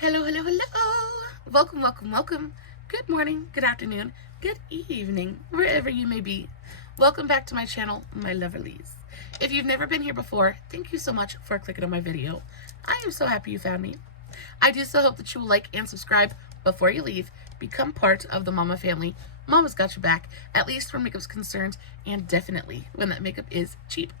Hello, hello, hello. Welcome, welcome, welcome. Good morning, good afternoon, good evening, wherever you may be. Welcome back to my channel, my lovelies. If you've never been here before, thank you so much for clicking on my video. I am so happy you found me. I do so hope that you will like and subscribe before you leave. Become part of the mama family. Mama's got your back, at least where makeup's concerned, and definitely when that makeup is cheap.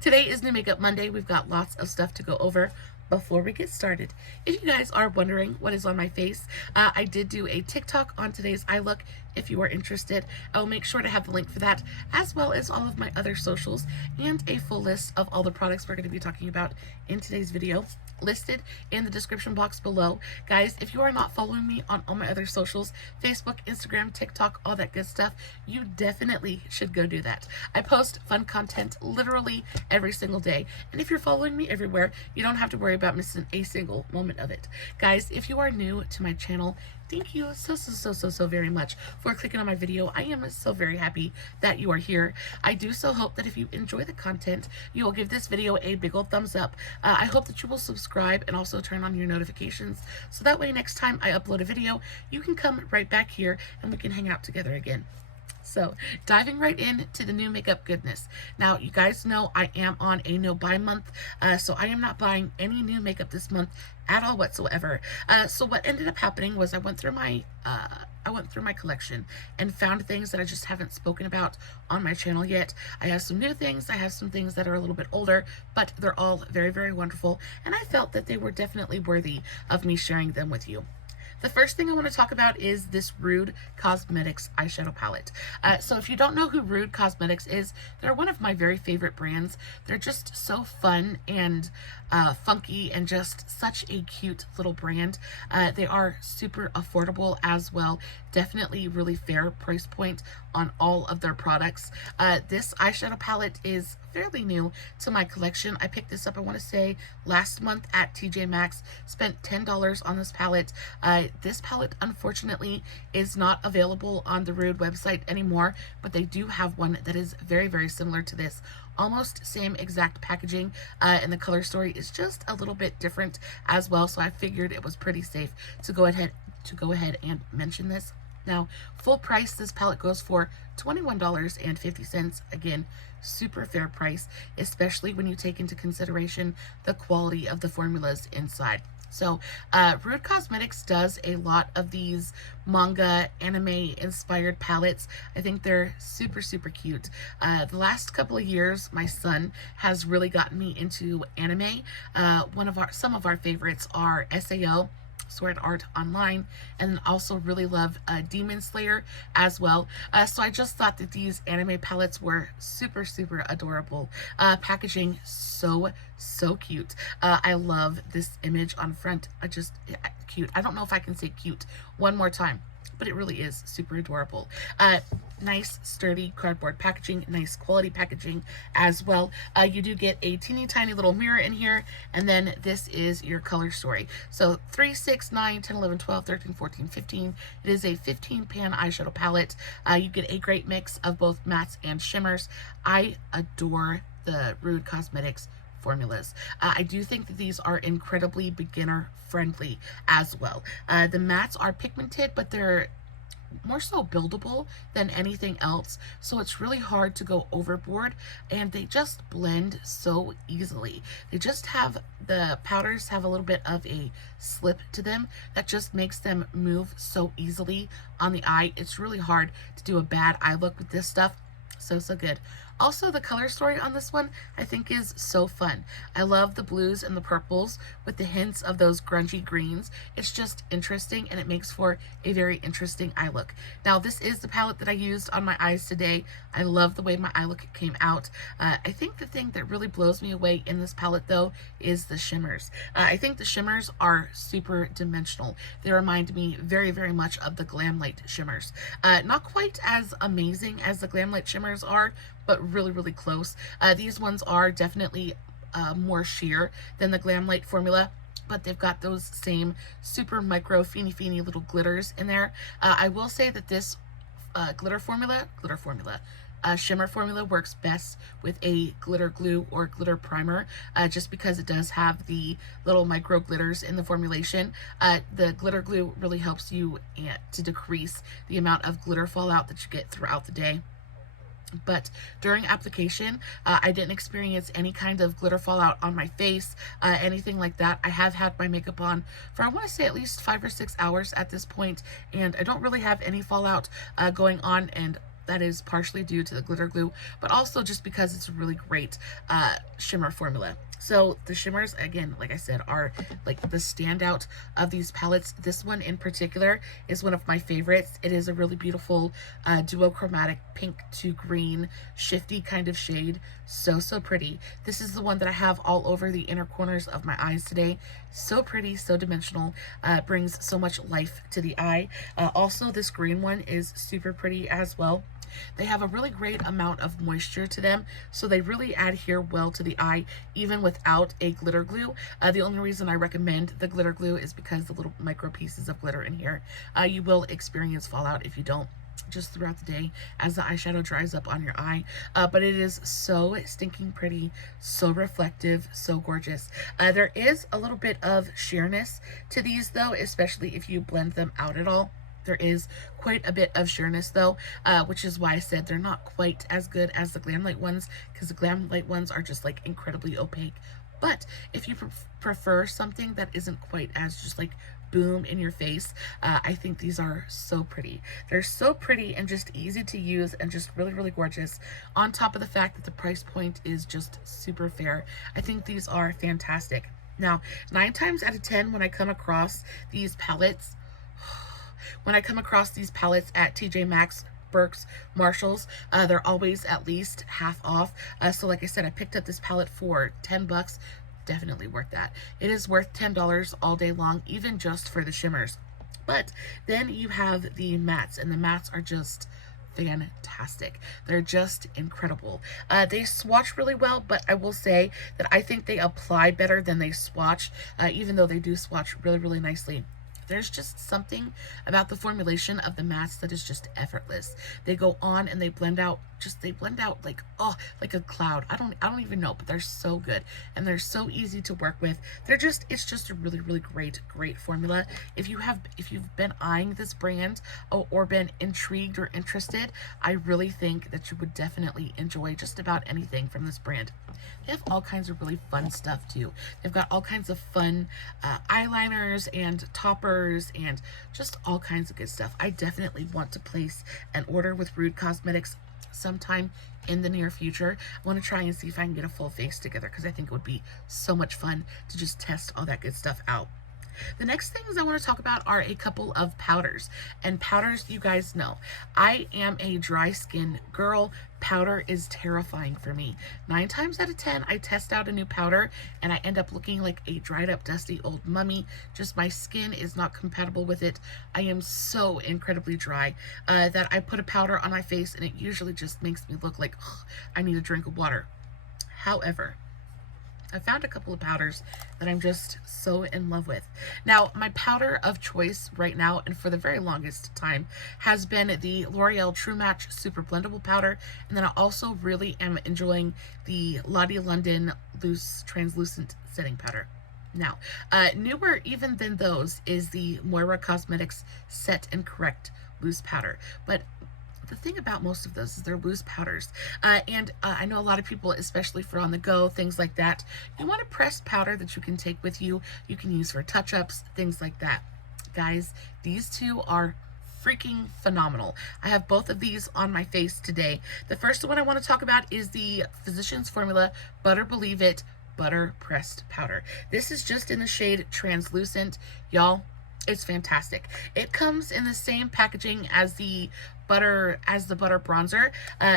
Today is New Makeup Monday. We've got lots of stuff to go over. Before we get started, if you guys are wondering what is on my face, I did do a TikTok on today's eye look. If you are interested, I will make sure to have the link for that, as well as all of my other socials and a full list of all the products we're going to be talking about in today's video, listed in the description box below. Guys, if you are not following me on all my other socials, Facebook, Instagram, TikTok, all that good stuff, you definitely should go do that. I post fun content literally every single day, and if you're following me everywhere, you don't have to worry about missing a single moment of it. Guys, if you are new to my channel, thank you so very much for clicking on my video. I am so very happy that you are here. I do so hope that if you enjoy the content, you will give this video a big old thumbs up. I hope that you will subscribe and also turn on your notifications, so that way next time I upload a video, you can come right back here and we can hang out together again. So, diving right into the new makeup goodness. Now, you guys know I am on a no buy month, so I am not buying any new makeup this month at all whatsoever. So what ended up happening was I went through my collection and found things that I just haven't spoken about on my channel yet. I have some new things, I have some things that are a little bit older, but they're all very wonderful, and I felt that they were definitely worthy of me sharing them with you. The first thing I want to talk about is this Rude Cosmetics eyeshadow palette. So if you don't know who Rude Cosmetics is, they're one of my very favorite brands. They're just so fun and funky and just such a cute little brand. They are super affordable as well. Definitely really fair price point on all of their products. This eyeshadow palette is fairly new to my collection. I picked this up, I want to say, last month at TJ Maxx. Spent $10 on this palette. This palette, unfortunately, is not available on the Rude website anymore, but they do have one that is very similar to this. Almost same exact packaging, and the color story is just a little bit different as well, so I figured it was pretty safe to go ahead and mention this. Now, full price, this palette goes for $21.50. Again, super fair price, especially when you take into consideration the quality of the formulas inside. So, Rude Cosmetics does a lot of these manga, anime inspired palettes. I think they're super cute. The last couple of years, my son has really gotten me into anime. Some of our favorites are SAO, Sword Art Online, and also really love Demon Slayer as well. So I just thought that these anime palettes were super adorable. Packaging so cute. I love this image on front. Cute. I don't know if I can say cute one more time, but it really is super adorable. Nice sturdy cardboard packaging, nice quality packaging as well. You do get a teeny tiny little mirror in here, and then this is your color story. So 3, 6, 9, 10, 11, 12, 13, 14, 15. It is a 15 pan eyeshadow palette. You get a great mix of both mattes and shimmers. I adore the Rude Cosmetics formulas. I do think that these are incredibly beginner friendly as well. The mattes are pigmented, but they're more so buildable than anything else, so it's really hard to go overboard, and they just blend so easily. The powders have a little bit of a slip to them that just makes them move so easily on the eye. It's really hard to do a bad eye look with this stuff. So good. Also, the color story on this one I think is so fun. I love the blues and the purples with the hints of those grungy greens. It's just interesting, and it makes for a very interesting eye look. Now, this is the palette that I used on my eyes today. I love the way my eye look came out. I think the thing that really blows me away in this palette, though, is the shimmers. I think the shimmers are super dimensional. They remind me very much of the Glam Light shimmers. Not quite as amazing as the Glam Light shimmers are, but really close. These ones are definitely more sheer than the Glam Light formula, but they've got those same super micro feeny little glitters in there. I will say that this glitter formula, shimmer formula works best with a glitter glue or glitter primer, just because it does have the little micro glitters in the formulation. The glitter glue really helps you to decrease the amount of glitter fallout that you get throughout the day. But during application, I didn't experience any kind of glitter fallout on my face, anything like that. I have had my makeup on for, I want to say, at least 5 or 6 hours at this point, and I don't really have any fallout going on, and that is partially due to the glitter glue, but also just because it's a really great shimmer formula. So the shimmers, again, like I said, are like the standout of these palettes. This one in particular is one of my favorites. It is a really beautiful duochromatic pink to green shifty kind of shade. So pretty. This is the one that I have all over the inner corners of my eyes today. So pretty, so dimensional, brings so much life to the eye. Also, this green one is super pretty as well. They have a really great amount of moisture to them, so they really adhere well to the eye, even without a glitter glue. The only reason I recommend the glitter glue is because the little micro pieces of glitter in here, you will experience fallout if you don't, just throughout the day as the eyeshadow dries up on your eye. But it is so stinking pretty, so reflective, so gorgeous. There is a little bit of sheerness to these though, especially if you blend them out at all. There is quite a bit of sheerness though, which is why I said they're not quite as good as the Glam Light ones, because the Glam Light ones are just like incredibly opaque. But if you prefer something that isn't quite as just like boom in your face, I think these are so pretty. They're so pretty and just easy to use and just really gorgeous, on top of the fact that the price point is just super fair. I think these are fantastic. Now, 9 times out of 10 when I come across these palettes, at TJ Maxx, Burke's, Marshall's, they're always at least half off. So like I said, I picked up this palette for 10 bucks. Definitely worth that. It is worth $10 all day long, even just for the shimmers. But then you have the mattes, and the mattes are just fantastic. They're just incredible. They swatch really well, but I will say that I think they apply better than they swatch, even though they do swatch really nicely. There's just something about the formulation of the mattes that is just effortless. They go on and they blend out like, oh, like a cloud. I don't even know, but they're so good and they're so easy to work with. It's just a really great formula. If you've been eyeing this brand or been intrigued or interested, I really think that you would definitely enjoy just about anything from this brand. They have all kinds of really fun stuff too. They've got all kinds of fun eyeliners and toppers and just all kinds of good stuff. I definitely want to place an order with Rude Cosmetics sometime in the near future. I want to try and see if I can get a full face together, because I think it would be so much fun to just test all that good stuff out. The next things I want to talk about are a couple of powders. And powders, you guys know, I am a dry skin girl. Powder is terrifying for me. 9 times out of 10, I test out a new powder and I end up looking like a dried up, dusty old mummy. Just my skin is not compatible with it. I am so incredibly dry that I put a powder on my face and it usually just makes me look like I need a drink of water. However, I found a couple of powders that I'm just so in love with. Now, my powder of choice right now, and for the very longest time, has been the L'Oreal True Match Super Blendable Powder. And then I also really am enjoying the Lottie London Loose Translucent Setting Powder. Now, newer even than those is the Moira Cosmetics Set and Correct Loose Powder. But the thing about most of those is they're loose powders. And I know a lot of people, especially for on the go, things like that, you want a pressed powder that you can take with you. You can use for touch-ups, things like that. Guys, these two are freaking phenomenal. I have both of these on my face today. The first one I want to talk about is the Physicians Formula Butter Believe It Butter Pressed Powder. This is just in the shade Translucent. Y'all, it's fantastic. It comes in the same packaging as the butter bronzer.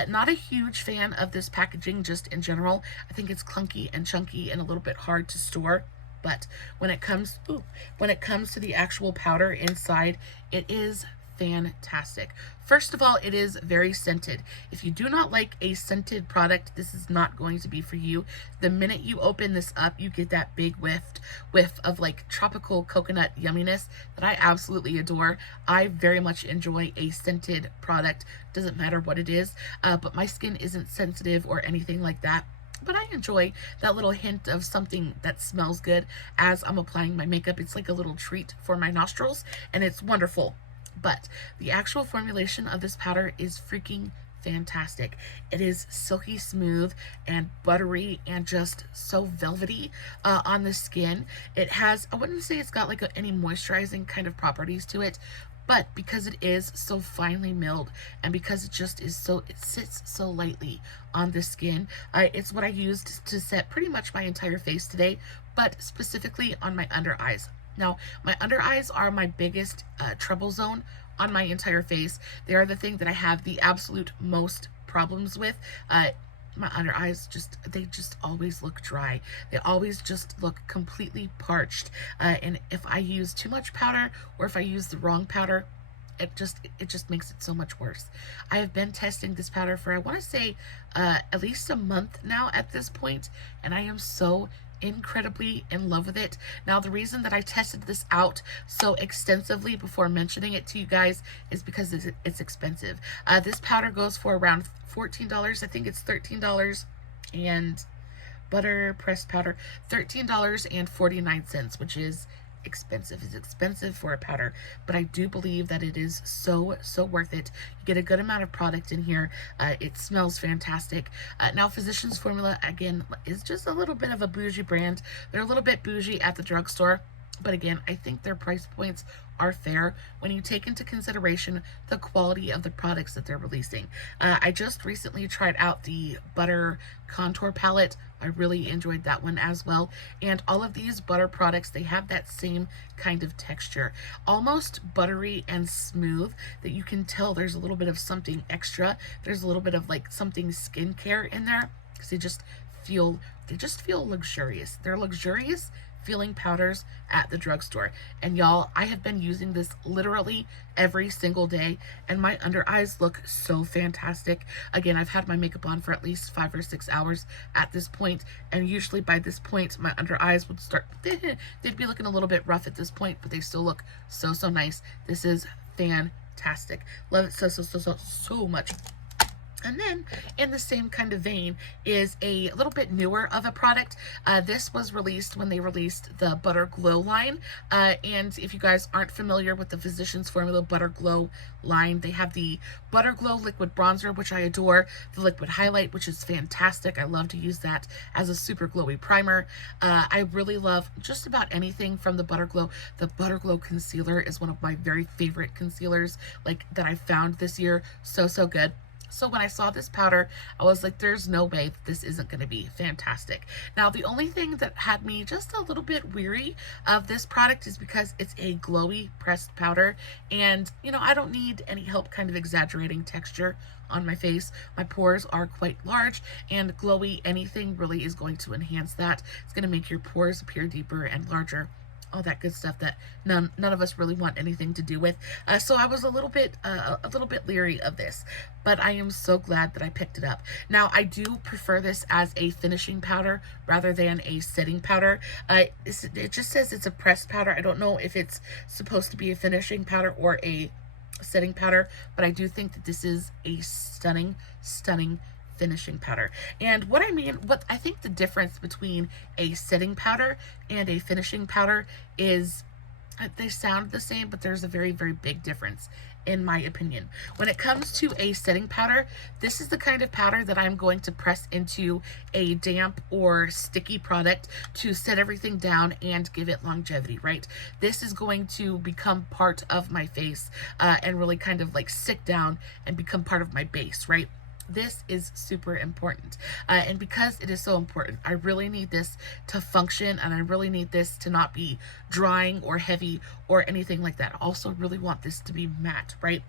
Not a huge fan of this packaging just in general. I think it's clunky and chunky and a little bit hard to store. But when it comes to the actual powder inside, it is fantastic. First of all, it is very scented. If you do not like a scented product, this is not going to be for you. The minute you open this up, you get that big whiff of like tropical coconut yumminess that I absolutely adore. I very much enjoy a scented product. Doesn't matter what it is, but my skin isn't sensitive or anything like that. But I enjoy that little hint of something that smells good as I'm applying my makeup. It's like a little treat for my nostrils, and it's wonderful. But the actual formulation of this powder is freaking fantastic. It is silky smooth and buttery and just so velvety on the skin. It has, I wouldn't say it's got like any moisturizing kind of properties to it, but because it is so finely milled and because it just is so, it sits so lightly on the skin, it's what I used to set pretty much my entire face today, but specifically on my under eyes. Now, my under eyes are my biggest trouble zone on my entire face. They are the thing that I have the absolute most problems with. My under eyes they just always look dry. They always just look completely parched. And if I use too much powder or if I use the wrong powder, it just makes it so much worse. I have been testing this powder for, I want to say, at least a month now at this point, and I am so incredibly in love with it. Now, the reason that I tested this out so extensively before mentioning it to you guys is because it's expensive. This powder goes for around $14. I think it's $13 and butter pressed powder, $13.49, which is expensive. It's expensive for a powder, but I do believe that it is so worth it. You get a good amount of product in here. It smells fantastic. Now, Physicians Formula, again, is just a little bit of a bougie brand. They're a little bit bougie at the drugstore, but again, I think their price points are fair when you take into consideration the quality of the products that they're releasing. I just recently tried out the butter contour palette. I really enjoyed that one as well. And all of these butter products, they have that same kind of texture, almost buttery and smooth, that you can tell there's a little bit of something extra. There's a little bit of like something skincare in there, because they just feel luxurious. They're luxurious feeling powders at the drugstore. And y'all, I have been using this literally every single day, and my under eyes look so fantastic. Again, I've had my makeup on for at least 5 or 6 hours at this point, and usually by this point my under eyes would start they'd be looking a little bit rough at this point, but they still look so nice. This is fantastic. Love it so much. And then in the same kind of vein is a little bit newer of a product. This was released when they released the Butter Glow line. And if you guys aren't familiar with the Physicians Formula Butter Glow line, they have the Butter Glow Liquid Bronzer, which I adore, the Liquid Highlight, which is fantastic. I love to use that as a super glowy primer. I really love just about anything from the Butter Glow. The Butter Glow Concealer is one of my very favorite concealers that I found this year. So good. So when I saw this powder, I was like, there's no way that this isn't going to be fantastic. Now, the only thing that had me just a little bit weary of this product is because it's a glowy pressed powder. And, you know, I don't need any help kind of exaggerating texture on my face. My pores are quite large, and glowy anything really is going to enhance that. It's going to make your pores appear deeper and larger. All that good stuff that none of us really want anything to do with. So I was a little bit leery of this, but I am so glad that I picked it up. Now, I do prefer this as a finishing powder rather than a setting powder. It just says it's a pressed powder. I don't know if it's supposed to be a finishing powder or a setting powder, but I do think that this is a stunning finishing powder. And what I think the difference between a setting powder and a finishing powder is they sound the same, but there's a very big difference in my opinion. When it comes to a setting powder, this is the kind of powder that I'm going to press into a damp or sticky product to set everything down and give it longevity, right? This is going to become part of my face and really kind of like stick down and become part of my base, right? This is super important. And because it is so important, I really need this to function, and I really need this to not be drying or heavy or anything like that. I also really want this to be matte, right?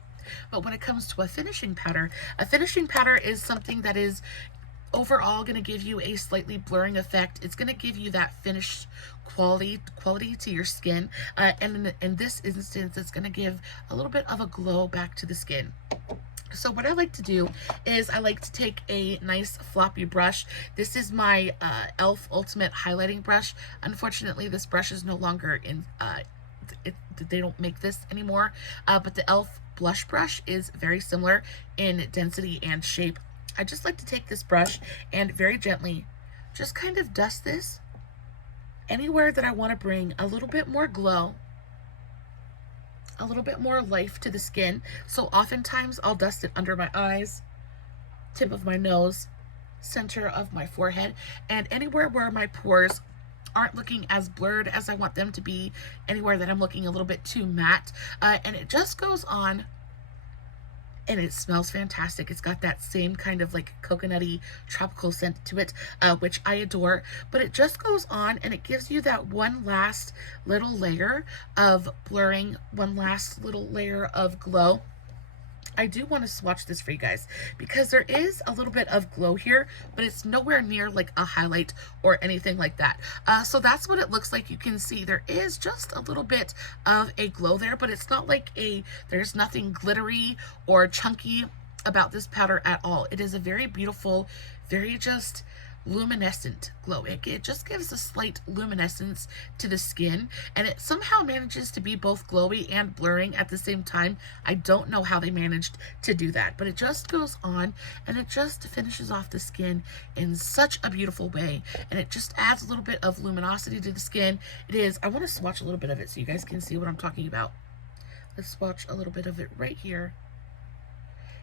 But when it comes to a finishing powder is something that is overall going to give you a slightly blurring effect. It's going to give you that finished quality to your skin, and in this instance, it's going to give a little bit of a glow back to the skin. So what I like to do is I like to take a nice floppy brush. This is my e.l.f. Ultimate Highlighting Brush. Unfortunately, this brush is no longer in, they don't make this anymore, but the e.l.f. Blush Brush is very similar in density and shape. I just like to take this brush and very gently just kind of dust this anywhere that I want to bring a little bit more glow, a little bit more life to the skin. So oftentimes I'll dust it under my eyes, tip of my nose, center of my forehead, and anywhere where my pores aren't looking as blurred as I want them to be, anywhere that I'm looking a little bit too matte. And it just goes on, and it smells fantastic. It's got that same kind of like coconutty tropical scent to it, which I adore. But it just goes on and it gives you that one last little layer of blurring, one last little layer of glow. I do want to swatch this for you guys because there is a little bit of glow here, but it's nowhere near like a highlight or anything like that. So that's what it looks like. You can see there is just a little bit of a glow there, but it's not like there's nothing glittery or chunky about this powder at all. It is a very beautiful, very just luminescent glow. It just gives a slight luminescence to the skin, and it somehow manages to be both glowy and blurring at the same time. I don't know how they managed to do that, but it just goes on and it just finishes off the skin in such a beautiful way, and it just adds a little bit of luminosity to the skin. I want to swatch a little bit of it so you guys can see what I'm talking about. Let's swatch a little bit of it right here.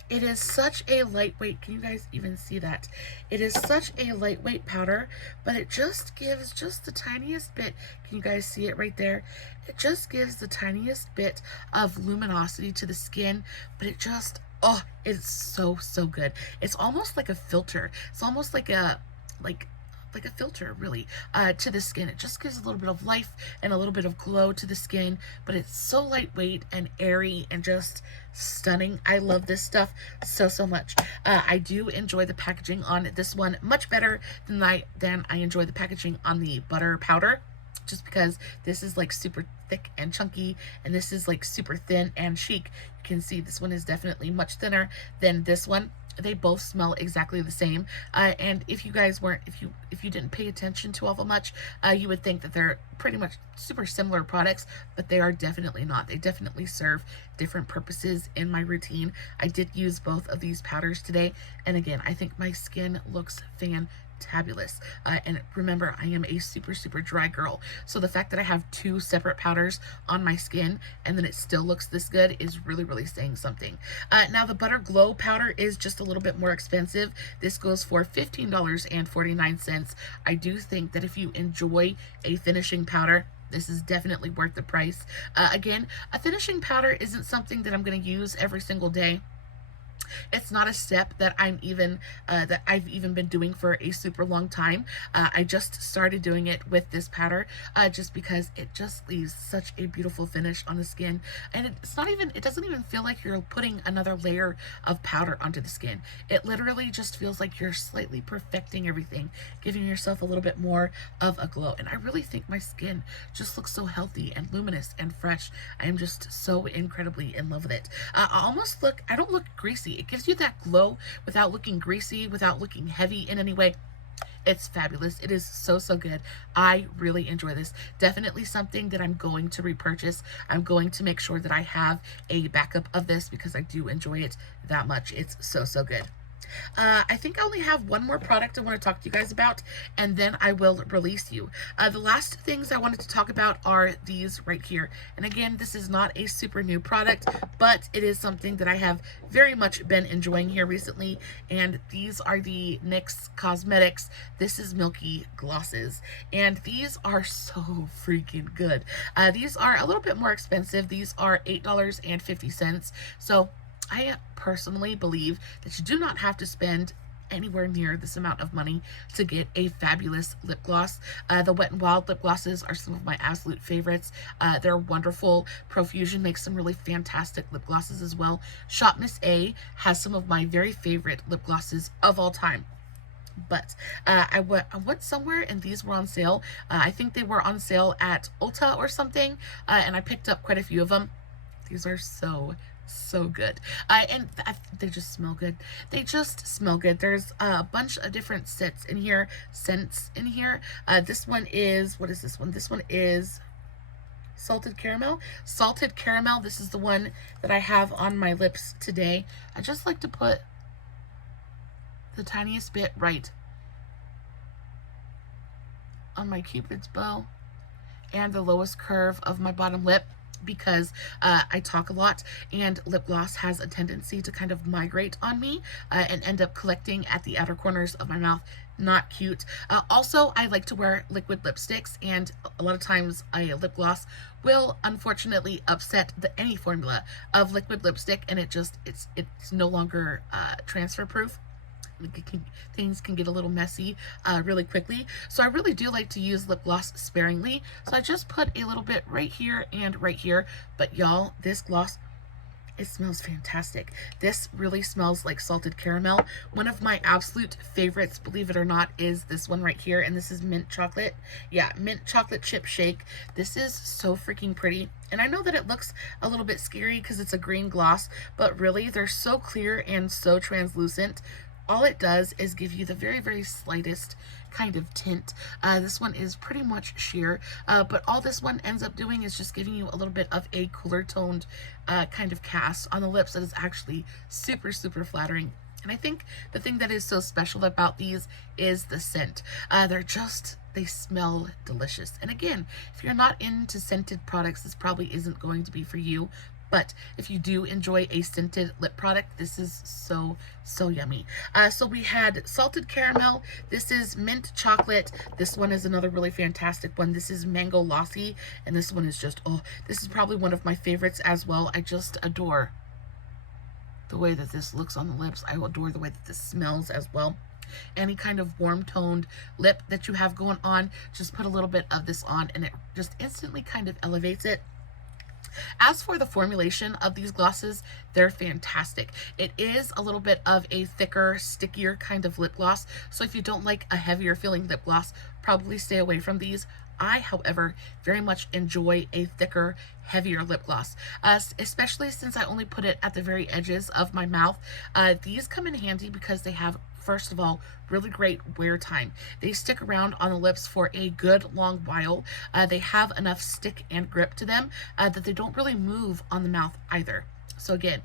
It is such a lightweight, can you guys even see that? It is such a lightweight powder, but it just gives just the tiniest bit. Can you guys see it right there? It just gives the tiniest bit of luminosity to the skin, but it just, oh, it's so, so good. It's almost like a filter. It's almost like a filter, really, to the skin. It just gives a little bit of life and a little bit of glow to the skin, but it's so lightweight and airy and just stunning. I love this stuff so, so much. I do enjoy the packaging on this one much better than I enjoy the packaging on the butter powder, just because this is like super thick and chunky, and this is like super thin and chic. You can see this one is definitely much thinner than this one. They both smell exactly the same, and if you guys weren't, if you didn't pay attention to all of them much, you would think that they're pretty much super similar products, but they are definitely not. They definitely serve different purposes in my routine. I did use both of these powders today, and again, I think my skin looks fantabulous. And remember, I am a super, super dry girl, so the fact that I have two separate powders on my skin and then it still looks this good is really, really saying something. Now the Butter Glow powder is just a little bit more expensive. This goes for $15.49. I do think that if you enjoy a finishing powder, this is definitely worth the price. Again, a finishing powder isn't something that I'm going to use every single day. It's not a step that I've even been doing for a super long time. I just started doing it with this powder, just because it just leaves such a beautiful finish on the skin, and it doesn't even feel like you're putting another layer of powder onto the skin. It literally just feels like you're slightly perfecting everything, giving yourself a little bit more of a glow. And I really think my skin just looks so healthy and luminous and fresh. I am just so incredibly in love with it. I don't look greasy. It gives you that glow without looking greasy, without looking heavy in any way. It's fabulous. It is so, so good. I really enjoy this. Definitely something that I'm going to repurchase. I'm going to make sure that I have a backup of this because I do enjoy it that much. It's so, so good. I think I only have one more product I want to talk to you guys about, and then I will release you. The last things I wanted to talk about are these right here. And again, this is not a super new product, but it is something that I have very much been enjoying here recently, and these are the NYX Cosmetics This is Milky glosses, and these are so freaking good. These are a little bit more expensive. These are $8.50, so I personally believe that you do not have to spend anywhere near this amount of money to get a fabulous lip gloss. The Wet n Wild lip glosses are some of my absolute favorites. They're wonderful. Profusion makes some really fantastic lip glosses as well. Shop Miss A has some of my very favorite lip glosses of all time. But I went somewhere and these were on sale. I think they were on sale at Ulta or something, and I picked up quite a few of them. These are so good. And they just smell good. They just smell good. There's a bunch of different scents in here. This one is, what is this one? This one is salted caramel. Salted caramel. This is the one that I have on my lips today. I just like to put the tiniest bit right on my cupid's bow and the lowest curve of my bottom lip, because I talk a lot and lip gloss has a tendency to kind of migrate on me and end up collecting at the outer corners of my mouth. Not cute. Also, I like to wear liquid lipsticks, and a lot of times a lip gloss will unfortunately upset any formula of liquid lipstick, and it's no longer transfer proof. Things can get a little messy really quickly. So I really do like to use lip gloss sparingly. So I just put a little bit right here and right here. But y'all, this gloss, it smells fantastic. This really smells like salted caramel. One of my absolute favorites, believe it or not, is this one right here. And this is mint chocolate. Yeah, mint chocolate chip shake. This is so freaking pretty. And I know that it looks a little bit scary because it's a green gloss, but really they're so clear and so translucent. All it does is give you the very slightest kind of tint. This one is pretty much sheer, but all this one ends up doing is just giving you a little bit of a cooler toned kind of cast on the lips that is actually super flattering. And I think the thing that is so special about these is the scent. They smell delicious. And again, if you're not into scented products, this probably isn't going to be for you. But if you do enjoy a scented lip product, this is so yummy. So we had salted caramel. This is mint chocolate. This one is another really fantastic one. This is mango lassi. And this one is just, oh, this is probably one of my favorites as well. I just adore the way that this looks on the lips. I adore the way that this smells as well. Any kind of warm toned lip that you have going on, just put a little bit of this on and it just instantly kind of elevates it. As for the formulation of these glosses, they're fantastic. It is a little bit of a thicker, stickier kind of lip gloss. So if you don't like a heavier feeling lip gloss, probably stay away from these. I, however, very much enjoy a thicker, heavier lip gloss, especially since I only put it at the very edges of my mouth. These come in handy because they have, first of all, really great wear time. They stick around on the lips for a good long while. They have enough stick and grip to them that they don't really move on the mouth either. So again,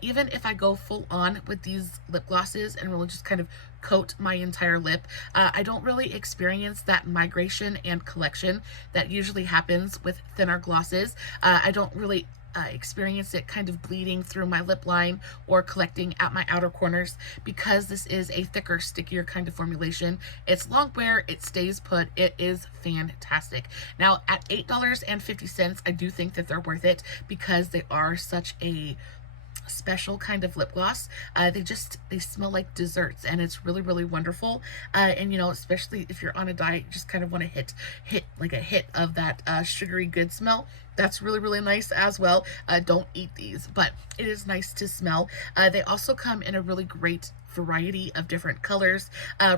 even if I go full on with these lip glosses and really just kind of coat my entire lip, I don't really experience that migration and collection that usually happens with thinner glosses. I don't really experience it kind of bleeding through my lip line or collecting at my outer corners because this is a thicker, stickier kind of formulation. It's long wear, it stays put, it is fantastic. Now at $8.50, I do think that they're worth it because they are such a special kind of lip gloss. They smell like desserts and it's really wonderful. And you know, especially if you're on a diet, you just kind of want to hit like a hit of that sugary good smell. That's really nice as well. Don't eat these, but it is nice to smell. They also come in a really great variety of different colors.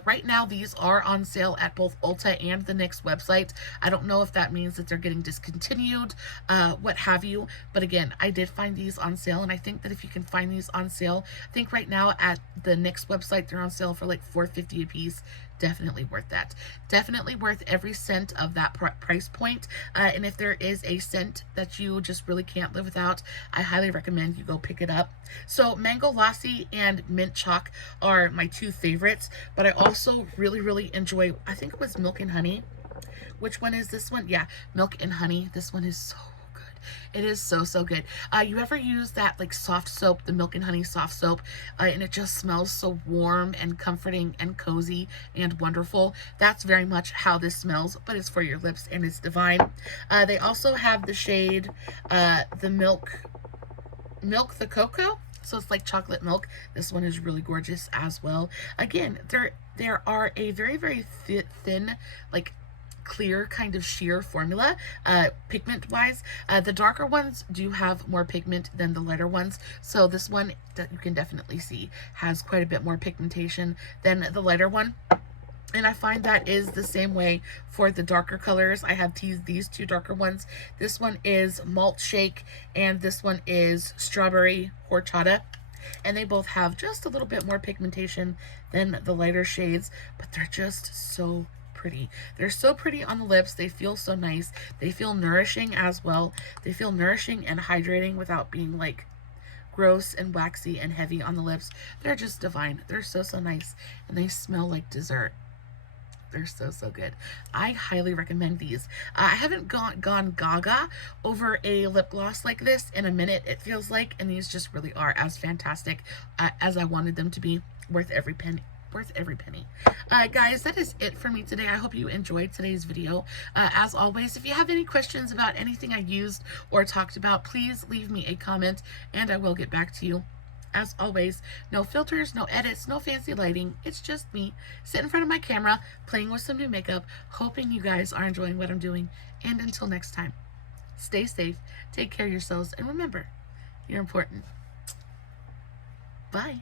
Right now these are on sale at both Ulta and the NYX website. I don't know if that means that they're getting discontinued, what have you, but again, I did find these on sale, and I think that if you can find these on sale, I think right now at the NYX website they're on sale for like $4.50 a piece. Definitely worth that. Definitely worth every cent of that price point. And if there is a scent that you just really can't live without, I highly recommend you go pick it up. So Mango Lassi and Mint Chalk are my two favorites, but I also really enjoy, I think it was Milk and Honey. Which one is this one? Yeah, Milk and Honey. This one is so good. It is so good. You ever use that like soft soap, the Milk and Honey soft soap, and it just smells so warm and comforting and cozy and wonderful? That's very much how this smells, but it's for your lips and it's divine. They also have the shade the Milk the Cocoa. So it's like chocolate milk. This one is really gorgeous as well. Again, there are a very thin, like clear kind of sheer formula, pigment wise. The darker ones do have more pigment than the lighter ones, so this one that you can definitely see has quite a bit more pigmentation than the lighter one. And I find that is the same way for the darker colors. I have these two darker ones. This one is malt shake and this one is strawberry horchata. And they both have just a little bit more pigmentation than the lighter shades, but they're just so pretty. They're so pretty on the lips. They feel so nice. They feel nourishing as well. They feel nourishing and hydrating without being like gross and waxy and heavy on the lips. They're just divine. They're so, so nice. And they smell like dessert. They're so, so good. I highly recommend these. I haven't gone gaga over a lip gloss like this in a minute, it feels like, and these just really are as fantastic as I wanted them to be. Worth every penny. Worth every penny. Guys, that is it for me today. I hope you enjoyed today's video. As always, if you have any questions about anything I used or talked about, please leave me a comment and I will get back to you. As always, no filters, no edits, no fancy lighting. It's just me sitting in front of my camera, playing with some new makeup, hoping you guys are enjoying what I'm doing. And until next time, stay safe, take care of yourselves, and remember, you're important. Bye.